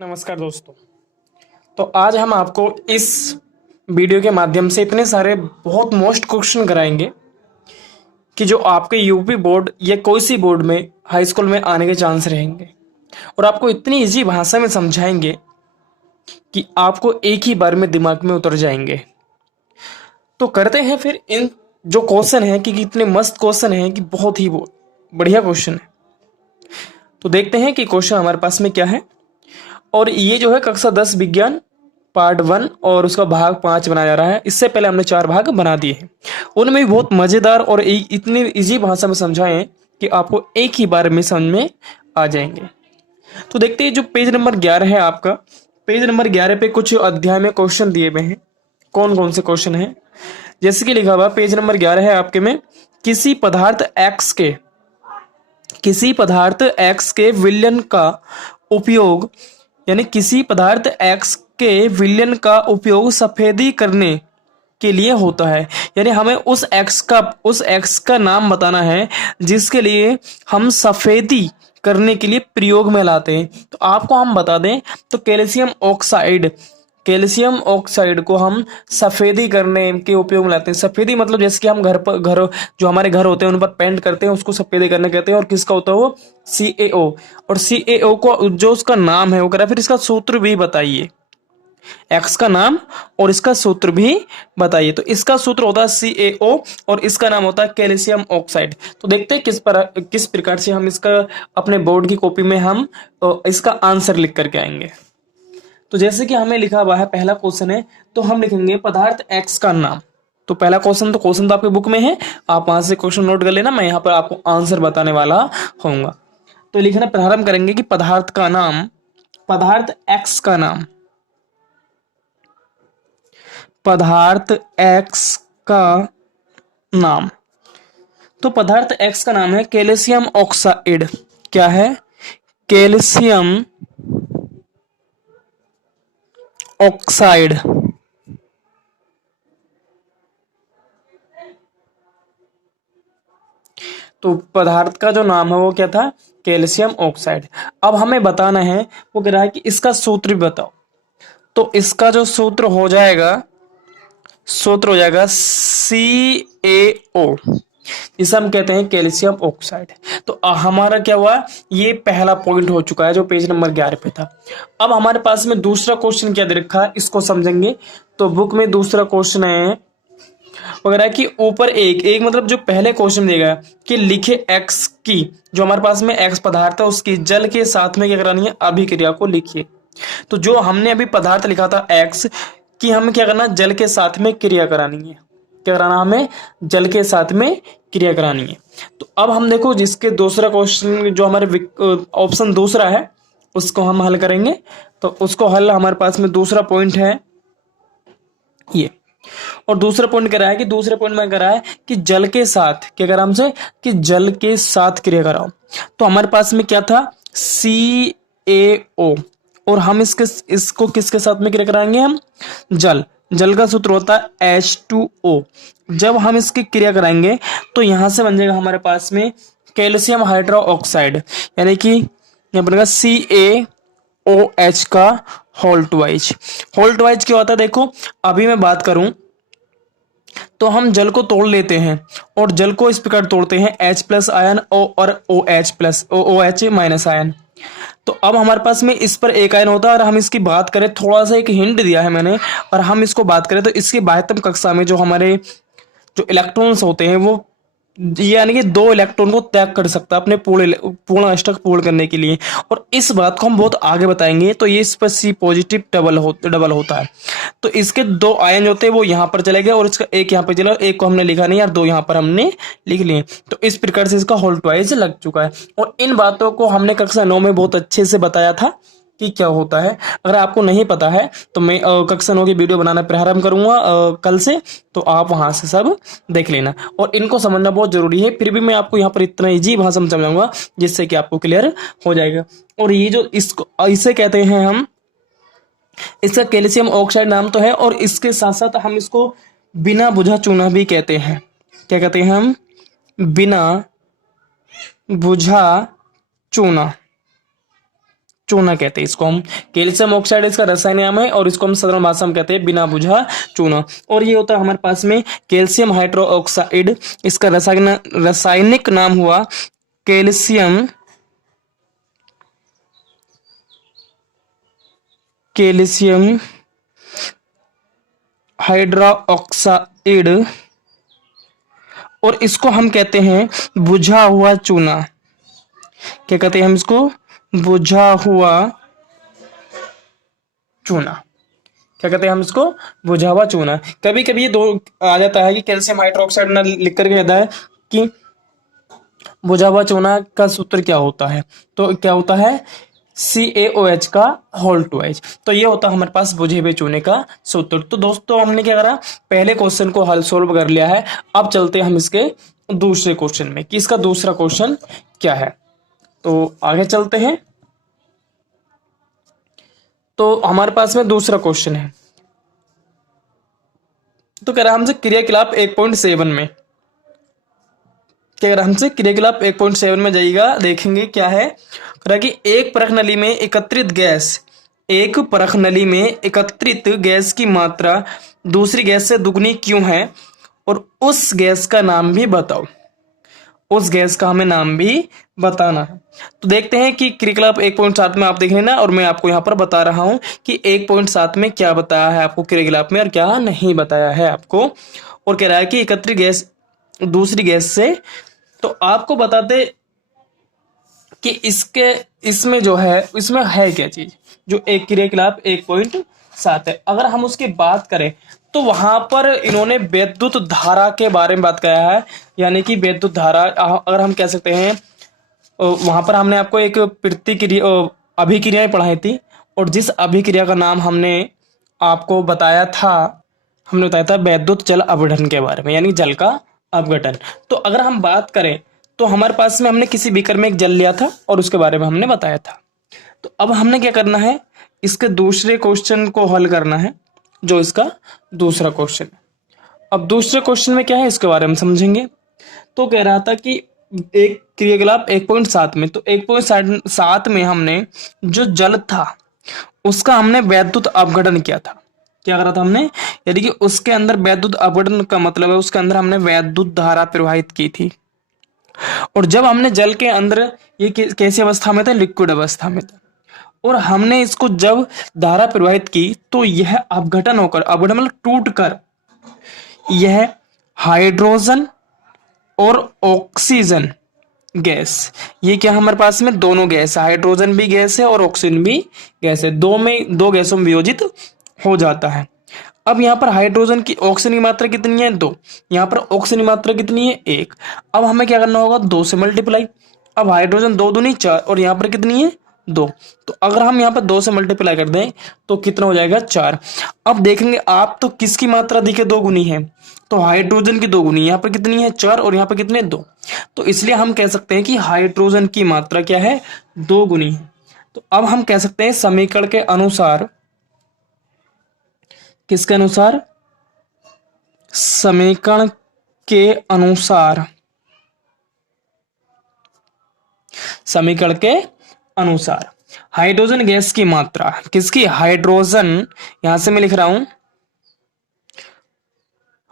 नमस्कार दोस्तों। तो आज हम आपको इस वीडियो के माध्यम से इतने सारे बहुत मोस्ट क्वेश्चन कराएंगे कि जो आपके यूपी बोर्ड या कोई सी बोर्ड में हाई स्कूल में आने के चांस रहेंगे और आपको इतनी इजी भाषा में समझाएंगे कि आपको एक ही बार में दिमाग में उतर जाएंगे। तो करते हैं फिर इन जो क्वेश्चन है कि इतने मस्त क्वेश्चन है कि बहुत ही बढ़िया क्वेश्चन है। तो देखते हैं कि क्वेश्चन हमारे पास में क्या है। और ये जो है कक्षा 10 विज्ञान पार्ट 1 और उसका भाग 5 बनाया जा रहा है। इससे पहले हमने 4 भाग बना दिए हैं, उनमें भी बहुत मजेदार और इतनी इजी भाषा में समझाएं कि आपको एक ही बार में समझ में आ जाएंगे। तो देखते हैं जो पेज नंबर 11 है आपका। पेज नंबर 11 पे कुछ अध्याय में क्वेश्चन दिए हुए हैं। कौन कौन से क्वेश्चन है जैसे कि लिखा हुआ पेज नंबर 11 है आपके में, किसी पदार्थ एक्स के विलयन का उपयोग यानी किसी पदार्थ एक्स के विलयन का उपयोग सफेदी करने के लिए होता है। यानी हमें उस एक्स का नाम बताना है जिसके लिए हम सफेदी करने के लिए प्रयोग में लाते हैं। तो आपको हम बता दें तो कैल्शियम ऑक्साइड को हम सफेदी करने के उपयोग में लाते हैं। सफेदी मतलब जैसे कि हम घर जो हमारे घर होते हैं उन पर पेंट करते हैं, उसको सफेदी करने कहते हैं। और किसका होता है वो? CaO। और CaO को जो उसका नाम है वो करा। फिर इसका सूत्र भी बताइए, एक्स का नाम और इसका सूत्र भी बताइए। तो इसका सूत्र होता है CaO और इसका नाम होता है कैल्शियम ऑक्साइड। तो देखते हैं किस प्रकार से हम इसका अपने बोर्ड की कॉपी में हम इसका आंसर लिख करके आएंगे। तो जैसे कि हमें लिखा हुआ है, पहला क्वेश्चन है तो हम लिखेंगे पदार्थ एक्स का नाम। तो पहला क्वेश्चन तो आपके बुक में है, आप वहां से क्वेश्चन नोट कर लेना, मैं यहाँ पर आपको आंसर बताने वाला होऊंगा। तो लिखना प्रारंभ करेंगे कि पदार्थ एक्स का नाम, पदार्थ एक्स का नाम। तो पदार्थ एक्स का नाम है कैल्शियम ऑक्साइड। क्या है? Calcium oxide. तो पदार्थ का जो नाम है वो क्या था? Calcium oxide. अब हमें बताना है, वो कह रहा है कि इसका सूत्र भी बताओ। तो इसका जो सूत्र हो जाएगा CaO, जिसे हम कहते हैं कैल्शियम ऑक्साइड। तो हमारा क्या हुआ? ये पहला पॉइंट हो चुका है जो पेज नंबर 11 पे था। अब हमारे पास में दूसरा क्वेश्चन क्या दे रखा है, इसको समझेंगे। तो बुक में दूसरा क्वेश्चन है वगैरह कि ऊपर एक मतलब जो पहले क्वेश्चन देगा कि लिखे एक्स की, जो हमारे पास में एक्स पदार्थ है उसकी जल के साथ में क्या करानी है? अभिक्रिया को लिखिए। तो जो हमने अभी पदार्थ लिखा था एक्स कि हमें क्या करना? जल के साथ में क्रिया करानी है। क्या कराना? हमें जल के साथ में क्रिया करानी है। तो अब हम देखो जिसके दूसरा क्वेश्चन जो हमारे ऑप्शन दूसरा है उसको हम हल करेंगे। तो उसको हल हमारे पास में दूसरा पॉइंट है ये। और दूसरा पॉइंट कह रहा है कि दूसरे पॉइंट में कह रहा है कि जल के साथ क्या करा हमसे? कि जल के साथ क्रिया कराओ। तो हमारे पास में क्या था? CaO। और हम इसको किसके साथ में क्रिया कराएंगे? हम जल का सूत्र होता है H2O। जब हम इसकी क्रिया कराएंगे तो यहां से बन जाएगा हमारे पास में कैल्शियम हाइड्रोक्साइड, यानी कि यहां बनेगा CaOH का होल्ट वाइज क्या होता है? देखो अभी मैं बात करूं तो हम जल को तोड़ लेते हैं और जल को इस प्रकार तोड़ते हैं H+ आयन और OH माइनस आयन। तो अब हमारे पास में इस पर एक आयन होता है। और हम इसकी बात करें, थोड़ा सा एक हिंट दिया है मैंने, और हम इसको बात करें तो इसकी बाह्यतम कक्षा में जो हमारे जो इलेक्ट्रॉन्स होते हैं वो यानी कि 2 इलेक्ट्रॉन को त्याग कर सकता है अपने पूर्ण अष्टक पूर्ण करने के लिए। और इस बात को हम बहुत आगे बताएंगे। तो ये इस पर C+ डबल होता है। तो इसके 2 आयन होते हैं वो यहाँ पर चले गए और इसका एक यहाँ पे चला, एक को हमने लिखा नहीं यार, 2 यहाँ पर हमने लिख लिए। तो इस प्रकार से इसका होल्ट वाइज लग चुका है। और इन बातों को हमने कक्षा 9 में बहुत अच्छे से बताया था कि क्या होता है। अगर आपको नहीं पता है तो मैं कक्षा 9 की वीडियो बनाना प्रारंभ करूंगा कल से, तो आप वहां से सब देख लेना। और इनको समझना बहुत जरूरी है। फिर भी मैं आपको यहाँ पर इतना इजी भाषा में समझाऊंगा जिससे कि आपको क्लियर हो जाएगा। और ये जो इसको इसे कहते हैं हम, इसका कैल्शियम ऑक्साइड नाम तो है, और इसके साथ साथ हम इसको बिना बुझा चूना भी कहते हैं। क्या कहते हैं हम? बिना बुझा चूना। चूना कहते हैं इसको हम। कैल्शियम ऑक्साइड इसका रसायनिक नाम है और इसको हम साधारण भाषा में कहते हैं बिना बुझा चूना। और ये होता है हमारे पास में कैल्शियम हाइड्रोक्साइड, इसका रासायनिक नाम हुआ कैल्शियम हाइड्रोक्साइड, और इसको हम कहते हैं बुझा हुआ चूना। क्या कहते हैं हम इसको? बुझा हुआ चूना। क्या कहते हैं हम इसको? बुझा हुआ चूना। कभी कभी ये दो आ जाता है कि कैल्शियम हाइड्रोक्साइड ना लिख करके कहता है कि बुझा हुआ चूना का सूत्र क्या होता है, तो क्या होता है CaOH का होल 2H। तो ये होता है हमारे पास बुझे हुए चूने का सूत्र। तो दोस्तों हमने क्या करा, पहले क्वेश्चन को हल सोल्व कर लिया है। अब चलते हैं हम इसके दूसरे क्वेश्चन में कि इसका दूसरा क्वेश्चन क्या है। तो आगे चलते हैं। तो हमारे पास में दूसरा क्वेश्चन है। तो कह रहा है हमसे क्रियाकलाप 1.7 में, क्या कह रहा है हमसे क्रियाकलाप 1.7 में जाइएगा, देखेंगे क्या है। कह रहा है कि एक परख नली में एकत्रित गैस की मात्रा दूसरी गैस से दुगनी क्यों है, और उस गैस का नाम भी बताओ। उस गैस का हमें नाम भी बताना है। तो देखते हैं कि क्रियाकलाप 1.7 में आप देख लेना, और मैं आपको यहाँ पर बता रहा हूँ कि 1.7 में क्या बताया है आपको क्रियाकलाप में और क्या नहीं बताया है आपको। और कह रहा है कि एकत्रित गैस दूसरी गैस से, तो आपको बताते कि इसमें जो है, इसमें है क्या चीज जो एक क्रियाकलाप 1.7 है। अगर हम उसकी बात करें तो वहां पर इन्होंने वैद्युत धारा के बारे में बात किया है, यानी कि वैद्युत धारा अगर हम कह सकते हैं, वहां पर हमने आपको एक प्रतिक्रिया अभिक्रियाएं पढ़ाई थी, और जिस अभिक्रिया का नाम हमने आपको बताया था, हमने बताया था वैद्युत जल अपघटन के बारे में, यानी जल का अपघटन। तो अगर हम बात करें तो हमारे पास में हमने किसी बीकर में एक जल लिया था और उसके बारे में हमने बताया था। तो अब हमने क्या करना है, इसके दूसरे क्वेश्चन को हल करना है, जो इसका दूसरा क्वेश्चन है। अब दूसरे क्वेश्चन में क्या है इसके बारे में समझेंगे। तो कह रहा था कि एक क्रियाकलाप 1.7 में, तो 1.7 में हमने जो जल था उसका हमने वैद्युत अपघटन किया था। क्या करा था हमने, यानी कि उसके अंदर वैद्युत अपघटन का मतलब है उसके अंदर हमने वैद्युत धारा प्रवाहित की थी। और जब हमने जल के अंदर ये कैसी अवस्था में था, लिक्विड अवस्था में था, और हमने इसको जब धारा प्रवाहित की तो यह अपघटन होकर, अपघटन मतलब टूट कर, यह हाइड्रोजन और ऑक्सीजन गैस, ये क्या हमारे पास में दोनों गैस है, हाइड्रोजन भी गैस है और ऑक्सीजन भी गैस है, दो गैसों में वियोजित हो जाता है। अब यहाँ पर हाइड्रोजन की, ऑक्सीजन की मात्रा कितनी है 2, यहाँ पर ऑक्सीजन की मात्रा कितनी है 1। अब हमें क्या करना होगा, 2 से मल्टीप्लाई। अब हाइड्रोजन 2 दूनी 4 और यहाँ पर कितनी है 2, तो अगर हम यहाँ पर 2 से मल्टीप्लाई कर दें तो कितना हो जाएगा 4। अब देखेंगे आप तो किसकी मात्रा दिखे 2 गुनी है, तो हाइड्रोजन की 2 गुनी, यहाँ पर कितनी है 4 और यहाँ पर कितने 2, तो इसलिए हम कह सकते हैं कि हाइड्रोजन की मात्रा क्या है 2 गुनी है। तो अब हम कह सकते हैं समीकरण के अनुसार, किसके अनुसार, समीकरण के अनुसार, समीकरण के अनुसार हाइड्रोजन गैस की मात्रा, किसकी, हाइड्रोजन, यहां से मैं लिख रहा हूं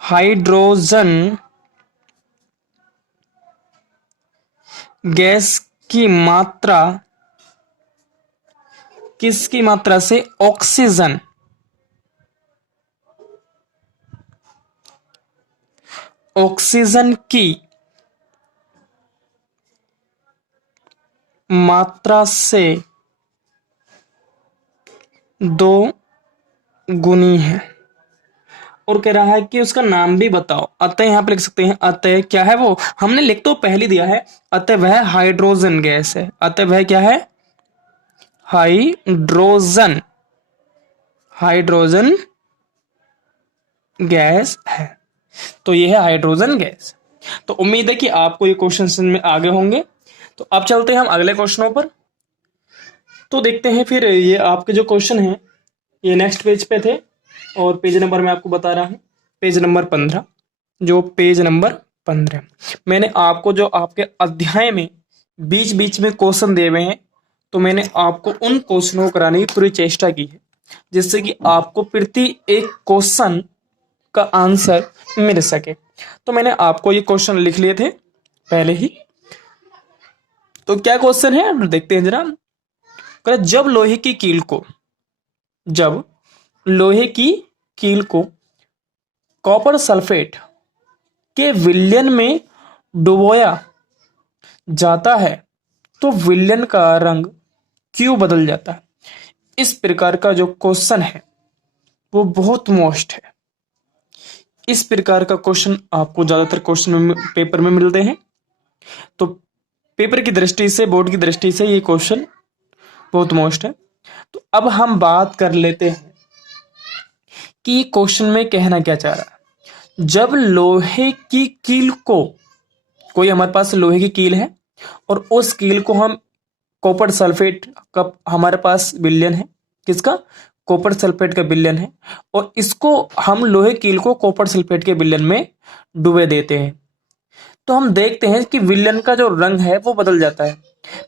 हाइड्रोजन गैस की मात्रा किसकी मात्रा से, ऑक्सीजन, ऑक्सीजन की मात्रा से 2 गुनी है। और कह रहा है कि उसका नाम भी बताओ। अतः यहां पे लिख सकते हैं, अतः क्या है वो, हमने लिख तो पहले दिया है, अतः वह हाइड्रोजन गैस है। अतः वह क्या है, हाइड्रोजन, हाइड्रोजन गैस है। तो यह है हाइड्रोजन गैस। तो उम्मीद है कि आपको ये क्वेश्चन समझ में आगे होंगे। तो अब चलते हैं हम अगले क्वेश्चनों पर। तो देखते हैं फिर, ये आपके जो क्वेश्चन हैं ये नेक्स्ट पेज पे थे, और पेज नंबर मैं आपको बता रहा हूँ, पेज नंबर 15, जो पेज नंबर 15 मैंने आपको जो आपके अध्याय में बीच बीच में क्वेश्चन दिए हुए हैं तो मैंने आपको उन क्वेश्चनों को कराने की पूरी चेष्टा की है, जिससे कि आपको प्रति एक क्वेश्चन का आंसर मिल सके। तो मैंने आपको ये क्वेश्चन लिख लिए थे पहले ही। तो क्या क्वेश्चन है देखते हैं जरा। जब लोहे की कील को कॉपर सल्फेट के विलयन में डुबोया जाता है तो विलयन का रंग क्यों बदल जाता है। इस प्रकार का जो क्वेश्चन है वो बहुत मोस्ट है। इस प्रकार का क्वेश्चन आपको ज्यादातर क्वेश्चन पेपर में मिलते हैं। तो पेपर की दृष्टि से, बोर्ड की दृष्टि से ये क्वेश्चन बहुत मोस्ट है। तो अब हम बात कर लेते हैं कि क्वेश्चन में कहना क्या चाह रहा है। जब लोहे की कील को, कोई हमारे पास लोहे की कील है और उस कील को हम कॉपर सल्फेट का, हमारे पास विलयन है किसका, कॉपर सल्फेट का विलयन है, और इसको हम लोहे कील को कॉपर सल्फेट के विलयन में डुबे देते हैं, तो हम देखते हैं कि विलयन का जो रंग है वो बदल जाता है।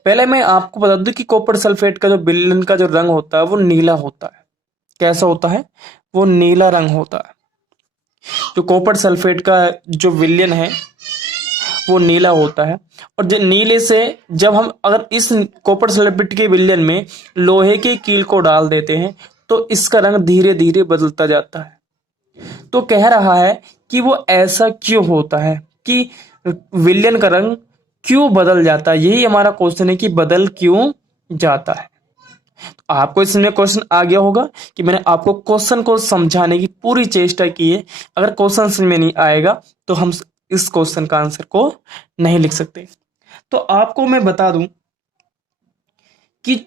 पहले मैं आपको बता दूं कि कॉपर सल्फेट का जो विलयन का जो रंग होता है वो नीला होता है। कैसा होता है, वो नीला रंग होता है। जो कॉपर सल्फेट का जो विलयन है वो नीला होता है, और जो नीले से जब हम अगर इस कॉपर सल्फेट के विलयन में लोहे की कील को डाल देते हैं तो इसका रंग धीरे धीरे बदलता जाता है। तो कह रहा है कि वो ऐसा क्यों होता है कि विलयन का रंग क्यों बदल जाता है। यही हमारा क्वेश्चन है कि बदल क्यों जाता है। तो आपको इसमें क्वेश्चन आ गया होगा कि मैंने आपको क्वेश्चन को समझाने की पूरी चेष्टा की है। अगर क्वेश्चन समझ में नहीं आएगा तो हम इस क्वेश्चन का आंसर को नहीं लिख सकते। तो आपको मैं बता दूं कि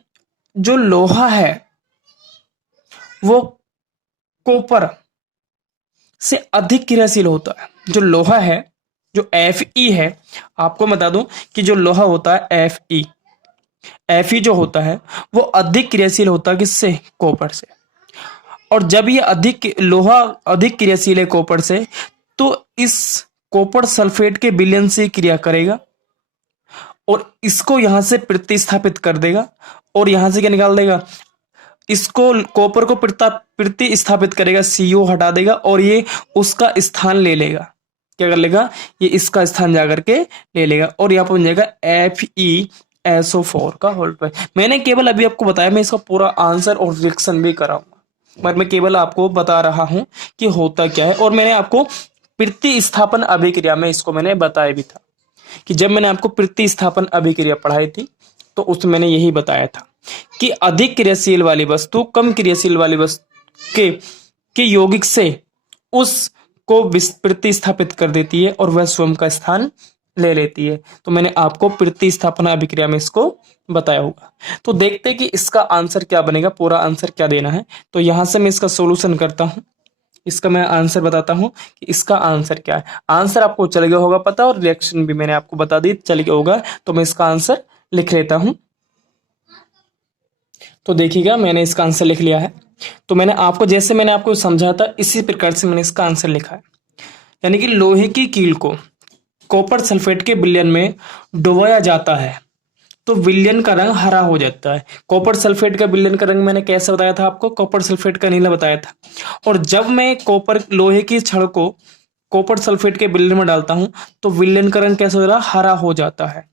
जो लोहा है वो कॉपर से अधिक क्रियाशील होता है। जो लोहा है, जो Fe है, आपको बता दूं कि जो लोहा होता है Fe जो होता है वो अधिक क्रियाशील होता है किससे, कॉपर से। और जब ये लोहा अधिक क्रियाशील है कॉपर से, तो इस कॉपर सल्फेट के विलयन से क्रिया करेगा और इसको यहां से प्रतिस्थापित कर देगा, और यहां से क्या निकाल देगा, इसको कॉपर को प्रतिस्थापित करेगा, CO हटा देगा और ये उसका स्थान ले लेगा। क्या कर लेगा, ये इसका स्थान जाकर के ले लेगा और यहाँ पर बन जाएगा FeSO4 का होल ट्वाइस। मैंने केवल अभी आपको बताया, मैं इसका पूरा आंसर और रिएक्शन भी कराऊंगा, पर मैं केवल आपको बता रहा हूं कि होता क्या है। और मैंने आपको प्रतिस्थापन अभिक्रिया में इसको मैंने बताया भी था कि जब मैंने आपको प्रतिस्थापन अभिक्रिया पढ़ाई थी तो उसमें मैंने यही बताया था कि अधिक क्रियाशील वाली वस्तु कम क्रियाशील वाली वस्तु के यौगिक से उसको प्रतिस्थापित कर देती है और वह स्वयं का स्थान ले लेती है। तो मैंने आपको प्रतिस्थापन अभिक्रिया में इसको बताया होगा। तो देखते हैं कि इसका आंसर क्या बनेगा, पूरा आंसर क्या देना है। तो यहां से मैं इसका सोल्यूशन करता हूं, इसका मैं आंसर बताता हूं कि इसका आंसर क्या है। आंसर आपको चल गया होगा पता, और रिएक्शन भी मैंने आपको बता दी चल गया होगा। तो मैं इसका आंसर लिख लेता हूं। तो देखिएगा मैंने इसका आंसर लिख लिया है। तो मैंने आपको, जैसे मैंने आपको समझा था इसी प्रकार से मैंने इसका आंसर लिखा है। यानी कि लोहे की कील को कॉपर सल्फेट के विलयन में डुबोया जाता है तो विलयन का रंग हरा हो जाता है। कॉपर सल्फेट का विलयन का रंग मैंने कैसे बताया था आपको, कॉपर सल्फेट का नीला बताया था। और जब मैं लोहे की छड़ को कॉपर सल्फेट के विलयन में डालता हूं तो विलयन का रंग कैसे हो रहा, हरा हो जाता है।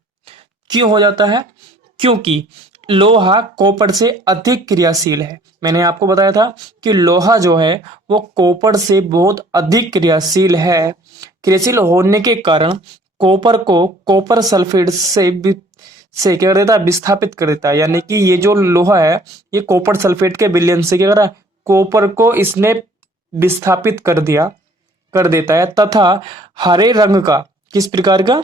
क्यों हो जाता है, क्योंकि लोहा कॉपर से अधिक क्रियाशील है। मैंने आपको बताया था कि लोहा जो है वो कॉपर से बहुत अधिक क्रियाशील है। क्रियाशील होने के कारण कॉपर को कॉपर सल्फेट से क्या कर देता है, विस्थापित कर देता है। यानी कि ये जो लोहा है ये कॉपर सल्फेट के विलयन से क्या कर रहा है, कॉपर को इसने विस्थापित कर देता है, तथा हरे रंग का, किस प्रकार का,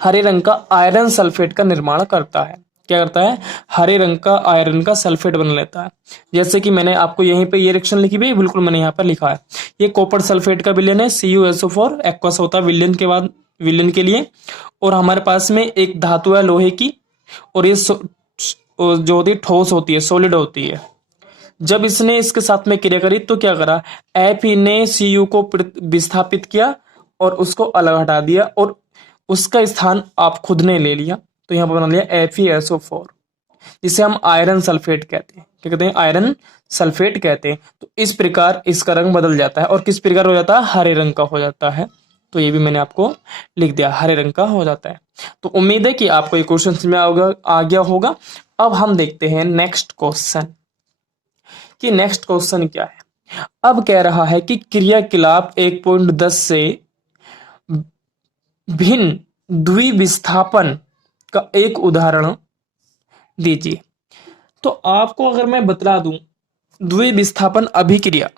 हरे रंग का आयरन सल्फेट का निर्माण करता है। क्या करता है, हरे रंग का आयरन का सल्फेट बना लेता है। जैसे कि मैंने आपको यहीं पे ये रिएक्शन लिखी भी बिल्कुल मैंने यहाँ पर लिखा है। ये कॉपर सल्फेट का विलयन है, CuSO4 एक्वस होता है विलयन के बाद, विलयन के लिए। और हमारे पास में एक धातु है लोहे की, और ये जो होती है ठोस होती है, सॉलिड होती है। जब इसने इसके साथ में क्रिया करी तो क्या करा, Fe ने Cu को विस्थापित किया और उसको अलग हटा दिया और उसका स्थान आप खुद ने ले लिया। तो यहाँ पर बना लिया FeSO4। जिसे हम आयरन सल्फेट कहते हैं। क्या कहते हैं? आयरन सल्फेट कहते हैं। तो इस प्रकार इसका रंग बदल जाता है और किस प्रकार हो जाता है? हरे रंग का हो जाता है। तो ये भी मैंने आपको लिख दिया, हरे रंग का हो जाता है। तो उम्मीद है कि आपको ये क्वेश्चन समझ में आ गया होगा। अब हम देखते हैं नेक्स्ट क्वेश्चन कि नेक्स्ट क्वेश्चन क्या है। अब कह रहा है कि क्रियाकलाप 1.10 से भिन्न द्विविस्थापन का एक उदाहरण दीजिए। तो आपको अगर मैं बतला दूं, द्विविस्थापन अभिक्रिया,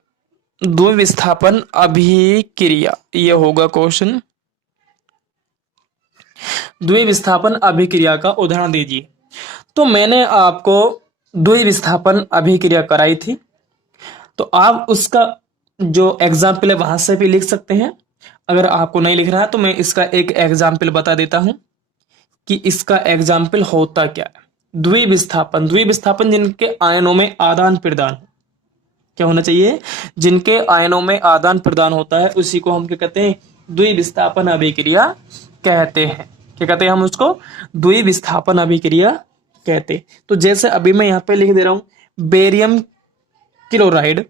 द्विविस्थापन अभिक्रिया ये होगा क्वेश्चन। द्विविस्थापन अभिक्रिया का उदाहरण दीजिए। तो मैंने आपको द्विविस्थापन अभिक्रिया कराई थी, तो आप उसका जो एग्जाम्पल है वहां से भी लिख सकते हैं। अगर आपको नहीं लिख रहा है तो मैं इसका एक एग्जाम्पल बता देता हूं कि इसका एग्जाम्पल होता क्या है। द्विविस्थापन, द्विविस्थापन जिनके आयनों में आदान प्रदान, क्या होना चाहिए? जिनके आयनों में आदान प्रदान होता है उसी को हम क्या कहते हैं? द्विविस्थापन अभिक्रिया कहते हैं। क्या कहते हैं हम उसको? द्विविस्थापन अभिक्रिया कहते हैं। तो जैसे अभी मैं यहाँ पे लिख दे रहा हूं बेरियम क्लोराइड,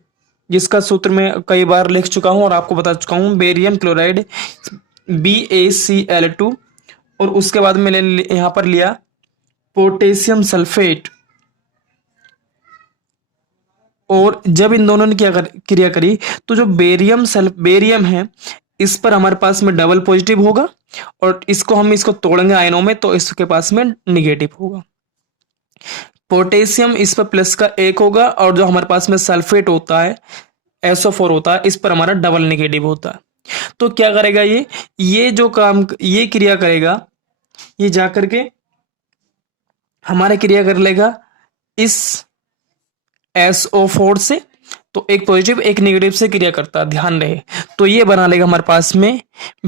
जिसका सूत्र मैं कई बार लिख चुका हूं और आपको बता चुका हूं, बेरियम क्लोराइड BaCl2, और उसके बाद मैंने यहां पर लिया पोटेशियम सल्फेट, और जब इन दोनों ने क्रिया करी तो जो बेरियम है इस पर हमारे पास में डबल पॉजिटिव होगा, और इसको तोड़ेंगे आयनों में तो इसके पास में निगेटिव होगा। पोटेशियम इस पर प्लस का 1 होगा, और जो हमारे पास में सल्फेट होता है SO4 होता है, इस पर हमारा डबल नेगेटिव होता है। तो क्या करेगा ये जो काम ये क्रिया करेगा, ये जाकर के हमारा क्रिया कर लेगा इस SO4 से, तो एक पॉजिटिव एक नेगेटिव से क्रिया करता है, ध्यान रहे। तो ये बना लेगा हमारे पास में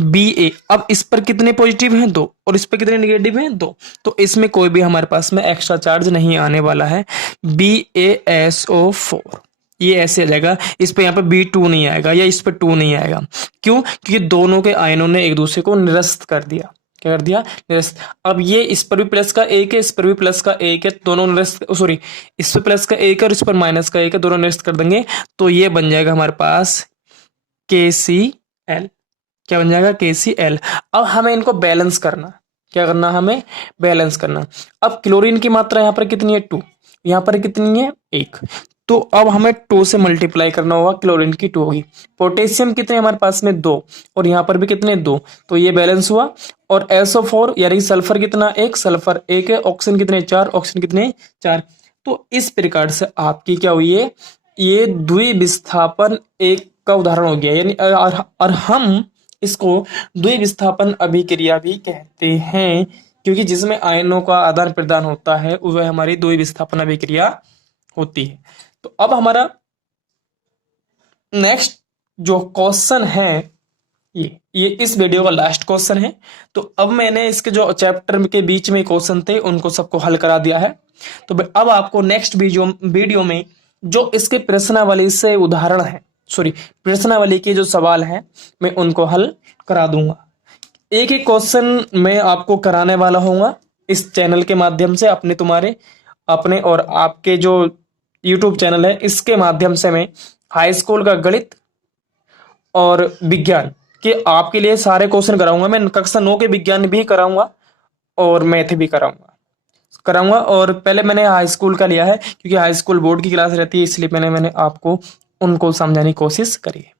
Ba। अब इस पर कितने पॉजिटिव हैं? 2, और इस पर कितने नेगेटिव हैं? 2। तो इसमें कोई भी हमारे पास में एक्स्ट्रा चार्ज नहीं आने वाला है। BaSO4 ये ऐसे आ जाएगा, इस पे यहाँ पे B2 नहीं आएगा या इस पे 2 नहीं आएगा। क्यों? क्योंकि दोनों के आयनों ने एक दूसरे को निरस्त कर दिया। क्या कर दिया? निरस्त। अब ये इस पर भी प्लस का 1 है, इस पर भी प्लस का 1 है, दोनों निरस्त, सॉरी इस पर प्लस का 1 है और इस पर माइनस का 1 है, दोनों निरस्त कर देंगे तो ये बन जाएगा हमारे पास KCl। क्या बन जाएगा? KCl। अब हमें इनको बैलेंस करना, क्या करना? हमें बैलेंस करना। अब क्लोरीन की मात्रा यहाँ पर कितनी है? 2, यहाँ पर कितनी है? 1। तो अब हमें 2 से मल्टीप्लाई करना होगा, क्लोरीन की 2 होगी। पोटेशियम कितने हमारे पास में? 2, और यहाँ पर भी कितने? 2। तो ये बैलेंस हुआ। और SO4 यानी सल्फर कितना? 1, सल्फर 1 है। ऑक्सीजन कितने? 4, ऑक्सीजन कितने? 4। तो इस प्रकार से आपकी क्या हुई है? ये द्विविस्थापन एक का उदाहरण हो गया, यानी और हम इसको द्विविस्थापन अभिक्रिया भी कहते हैं, क्योंकि जिसमें आयनों का आदान प्रदान होता है वह हमारी द्विविस्थापन अभिक्रिया होती है। तो अब हमारा नेक्स्ट जो क्वेश्चन है ये इस वीडियो का लास्ट क्वेश्चन है। तो अब मैंने इसके जो चैप्टर के बीच में क्वेश्चन थे उनको सबको हल करा दिया है। तो अब आपको नेक्स्ट वीडियो में जो इसके प्रश्नावली से उदाहरण है, सॉरी प्रश्नावली के जो सवाल हैं मैं उनको हल करा दूंगा। एक एक क्वेश्चन मैं आपको कराने वाला हूँ इस चैनल के माध्यम से, अपने और आपके जो यूट्यूब चैनल है इसके माध्यम से मैं हाई स्कूल का गणित और विज्ञान के आपके लिए सारे क्वेश्चन कराऊंगा। मैं कक्षा 9 के विज्ञान भी कराऊंगा और मैथ भी कराऊंगा। और पहले मैंने हाई स्कूल का लिया है क्योंकि हाई स्कूल बोर्ड की क्लास रहती है, इसलिए मैंने आपको उनको समझाने की कोशिश करी है।